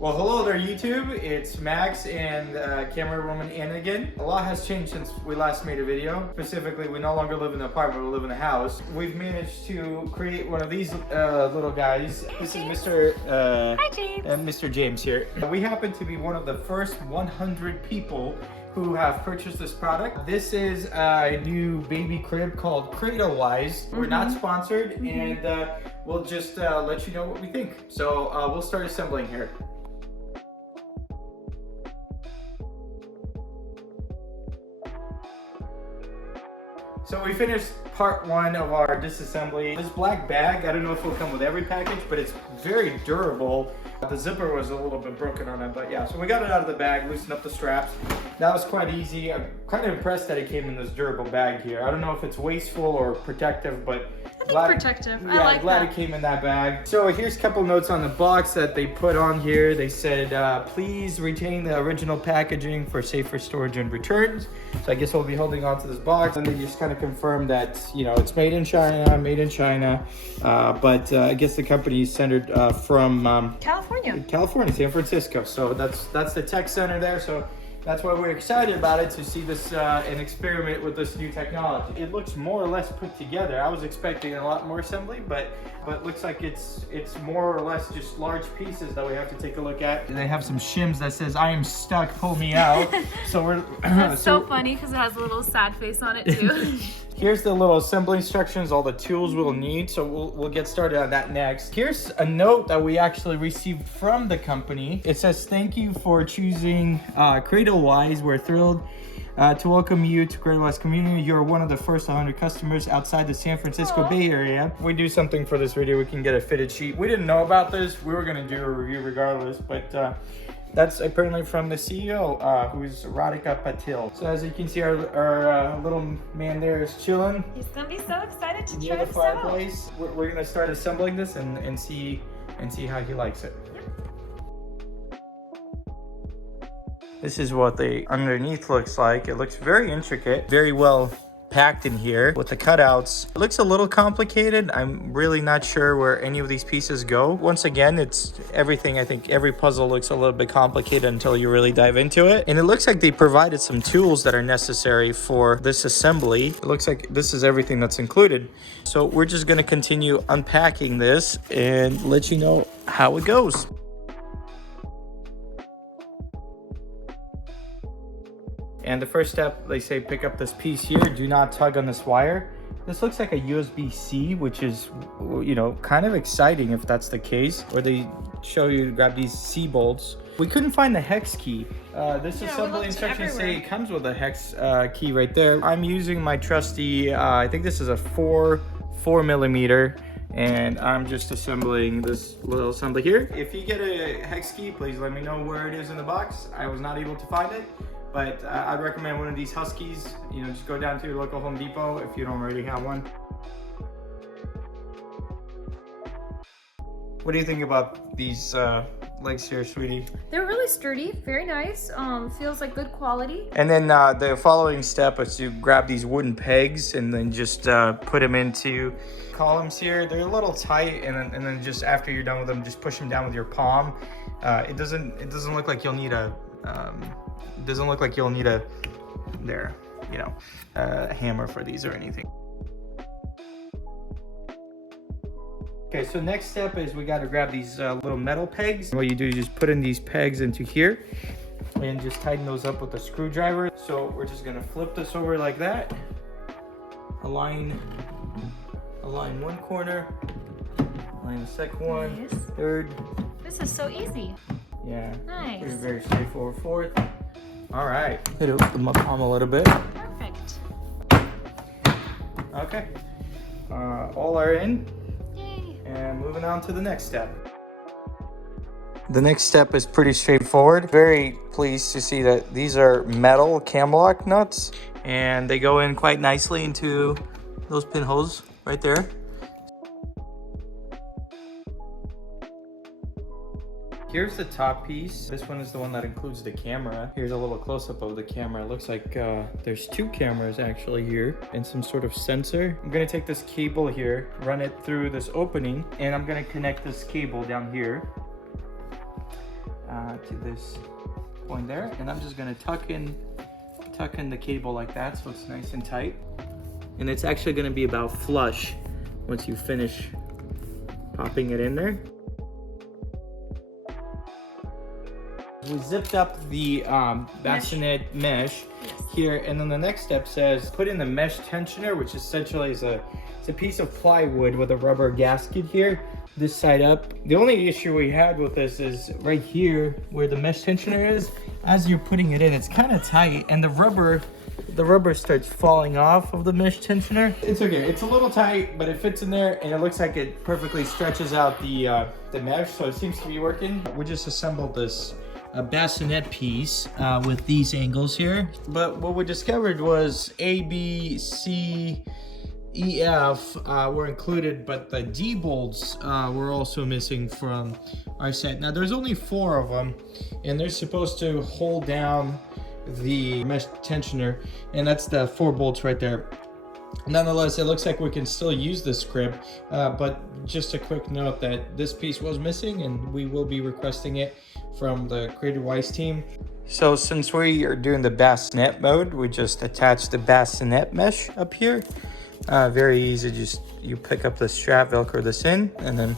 Well, hello there, YouTube. It's Max and camera woman Anna again. A lot has changed since we last made a video. Specifically, we no longer live in an apartment, we live in a house. We've managed to create one of these little guys. This is Mr. Hi, James. Mr. James here. We happen to be one of the first 100 people who have purchased this product. This is a new baby crib called Cradlewise. We're not sponsored, and we'll just let you know what we think. So we'll start assembling here. So we finished part one of our disassembly. This black bag, I don't know if it'll come with every package, but it's very durable. The zipper was a little bit broken on it, but yeah. So we got it out of the bag, loosened up the straps. That was quite easy. I'm kind of impressed that it came in this durable bag here. I don't know if it's wasteful or protective, but protective. Yeah, I'm glad it came in that bag. So here's a couple notes on the box that they put on here. They said, please retain the original packaging for safer storage and returns. So I guess we'll be holding on to this box. And they just kind of confirmed that, you know, it's made in China. But I guess the company is centered from California, San Francisco. So that's the tech center there. So that's why we're excited about it, to see this and experiment with this new technology. It looks more or less put together. I was expecting a lot more assembly, but looks like it's more or less just large pieces that we have to take a look at. They have some shims that says, "I am stuck, pull me out." So we're That's so funny because it has a little sad face on it too. Here's the little assembly instructions, all the tools we'll need. So we'll get started on that next. Here's a note that we actually received from the company. It says, "Thank you for choosing Cradlewise. We're thrilled to welcome you to Cradlewise community. You're one of the first 100 customers outside the San Francisco Bay Area. We do something for this video, we can get a fitted sheet." We didn't know about this. We were gonna do a review regardless, but that's apparently from the CEO, who's Radhika Patil. So as you can see, our little man there is chilling. He's gonna be so excited to near try the this out. fireplace. We're gonna start assembling this and see how he likes it. This is what the underneath looks like. It looks very intricate, very well packed in here with the cutouts. It looks a little complicated. I'm really not sure where any of these pieces go. Once again, it's everything. I think every puzzle looks a little bit complicated until you really dive into it. And it looks like they provided some tools that are necessary for this assembly. It looks like this is everything that's included. So we're just gonna continue unpacking this and let you know how it goes. And the first step, they say pick up this piece here. Do not tug on this wire. This looks like a USB-C, which is, you know, kind of exciting if that's the case. Or they show you to grab these C bolts. We couldn't find the hex key. This assembly instructions say it comes with a hex key right there. I'm using my trusty, I think this is a 4 millimeter. And I'm just assembling this little assembly here. If you get a hex key, please let me know where it is in the box. I was not able to find it. But I'd recommend one of these Huskies. You know, just go down to your local Home Depot if you don't already have one. What do you think about these legs here, sweetie? They're really sturdy, very nice. Feels like good quality. And then the following step is to grab these wooden pegs and then just put them into columns here. They're a little tight, and then just after you're done with them, just push them down with your palm. It doesn't look like you'll need a hammer for these or anything. Okay, so next step is we got to grab these little metal pegs. What you do is just put in these pegs into here and just tighten those up with a screwdriver. So we're just gonna flip this over like that. Align one corner, align the second one, nice. Third. This is so easy. Yeah, nice. Very straightforward. Fourth. All right, hit it with my palm a little bit. Perfect. Okay, all are in. Yay. And moving on to the next step. The next step is pretty straightforward. Very pleased to see that these are metal cam lock nuts, and they go in quite nicely into those pinholes right there. Here's the top piece. This one is the one that includes the camera. Here's a little close-up of the camera. It looks like there's two cameras actually here and some sort of sensor. I'm gonna take this cable here, run it through this opening, and I'm gonna connect this cable down here. to this point there, and I'm just gonna tuck in the cable like that so it's nice and tight. And it's actually gonna be about flush once you finish popping it in there. We zipped up the bassinet mesh here, and then the next step says put in the mesh tensioner, which essentially is it's a piece of plywood with a rubber gasket here, this side up. The only issue we had with this is right here where the mesh tensioner is. As you're putting it in, it's kind of tight, and the rubber starts falling off of the mesh tensioner. It's okay, it's a little tight, but it fits in there, and it looks like it perfectly stretches out the mesh, so it seems to be working. We just assembled this bassinet piece with these angles here, but what we discovered was A, B, C, E, F were included, but the D bolts were also missing from our set. Now there's only 4 of them, and they're supposed to hold down the mesh tensioner, and that's the 4 bolts right there. Nonetheless, it looks like we can still use this crib, but just a quick note that this piece was missing, and we will be requesting it from the Cradlewise team. So since we are doing the bassinet mode, we just attach the bassinet mesh up here. Very easy, just you pick up the strap, velcro this in, and then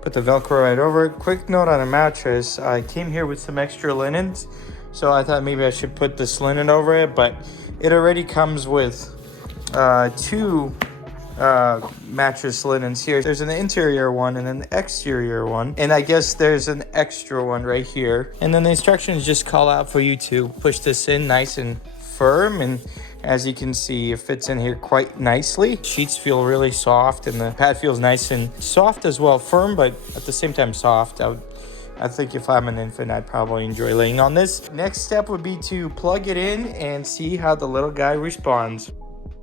put the velcro right over it. Quick note on a mattress, I came here with some extra linens, so I thought maybe I should put this linen over it, but it already comes with 2 mattress linens here. There's an interior one and an exterior one, and I guess there's an extra one right here. And then the instructions just call out for you to push this in nice and firm, and as you can see, it fits in here quite nicely. Sheets feel really soft, and the pad feels nice and soft as well, firm, but at the same time soft. I think if I'm an infant, I'd probably enjoy laying on this. Next step would be to plug it in and see how the little guy responds.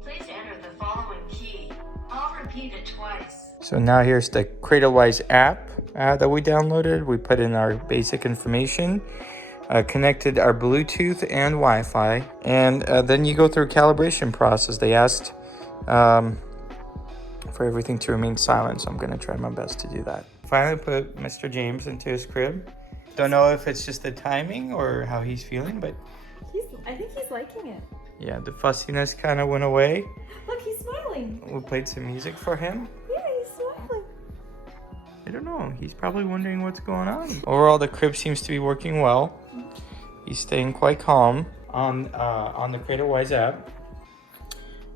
Please enter the following key. I'll repeat it twice. So now here's the Cradlewise app that we downloaded. We put in our basic information, connected our Bluetooth and Wi-Fi, and then you go through a calibration process. They asked for everything to remain silent, so I'm going to try my best to do that. Finally put Mr. James into his crib. Don't know if it's just the timing or how he's feeling, but I think he's liking it. yeah, the fussiness kind of went away. Look, he's smiling. We played some music for him. Yeah, he's smiling. I don't know. He's probably wondering what's going on. Overall, the crib seems to be working well. He's staying quite calm on the Cradlewise app.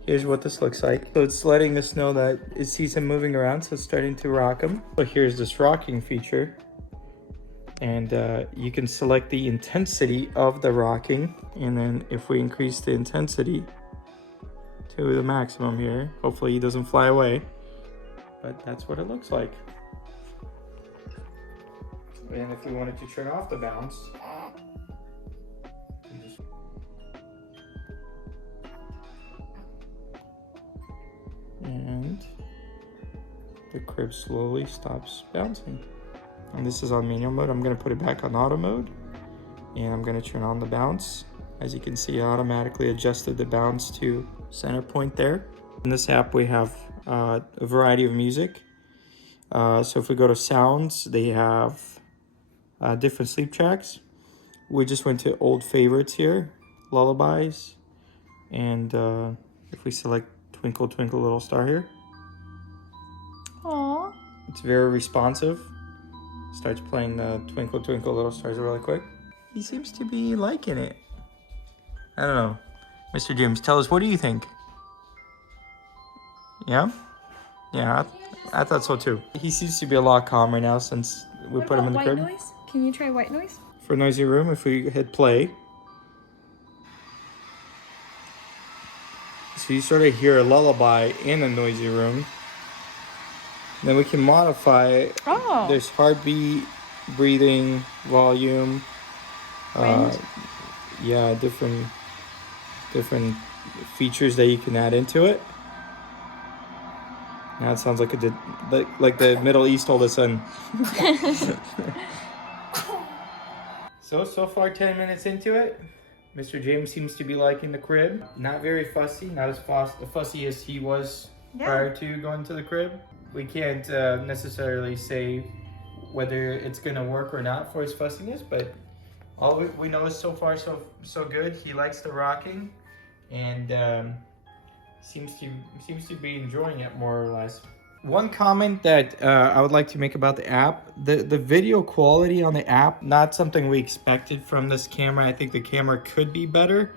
Here's what this looks like. So it's letting us know that it sees him moving around, so it's starting to rock him. So here's this rocking feature. And you can select the intensity of the rocking. And then if we increase the intensity to the maximum here, hopefully he doesn't fly away. But that's what it looks like. And if we wanted to turn off the bounce, and the crib slowly stops bouncing. And this is on manual mode. I'm going to put it back on auto mode, and I'm going to turn on the bounce. As you can see, I automatically adjusted the bounce to center point there. In this app, we have a variety of music. So if we go to sounds, they have different sleep tracks. We just went to old favorites here, lullabies, and if we select Twinkle Twinkle Little Star here, Aww. it's very responsive. Starts playing the Twinkle Twinkle Little Stars really quick. He seems to be liking it. I don't know. Mr. James, tell us, what do you think? Yeah? Yeah, I thought so too. He seems to be a lot calmer now since we put him in the crib. White noise? Can you try white noise? For noisy room, if we hit play. So you sort of hear a lullaby in a noisy room. Then we can modify. Oh. There's heartbeat, breathing, volume. Wind. Yeah, different features that you can add into it. Now it sounds like like the Middle East all of a sudden. So far 10 minutes into it, Mr. James seems to be liking the crib. Not very fussy, not as fussy as he was prior to going to the crib. We can't necessarily say whether it's gonna work or not for his fussiness, but all we know is so far so good. He likes the rocking, and seems to be enjoying it more or less. One comment that I would like to make about the app, the video quality on the app, not something we expected from this camera. I think the camera could be better.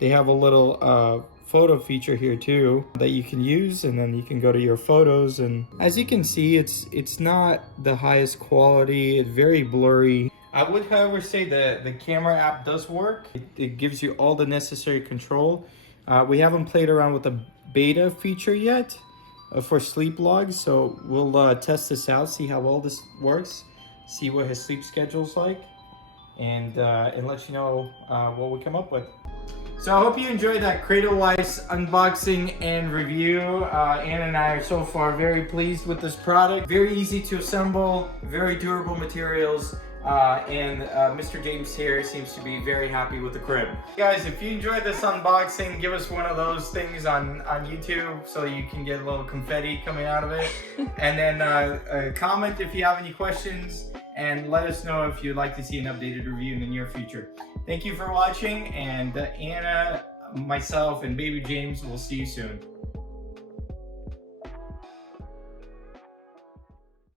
They have a little photo feature here too that you can use, and then you can go to your photos, and as you can see, it's not the highest quality. It's very blurry. I would, however, say the camera app does work. It gives you all the necessary control. We haven't played around with the beta feature yet for sleep logs, so we'll test this out, see how well this works, see what his sleep schedule's like, and let you know what we come up with. So I hope you enjoyed that Cradlewise unboxing and review. Anna and I are so far very pleased with this product. Very easy to assemble, very durable materials, and Mr. James here seems to be very happy with the crib. Guys, if you enjoyed this unboxing, give us one of those things on YouTube so you can get a little confetti coming out of it. And then comment if you have any questions, and let us know if you'd like to see an updated review in the near future. Thank you for watching, and Anna, myself, and baby James will see you soon.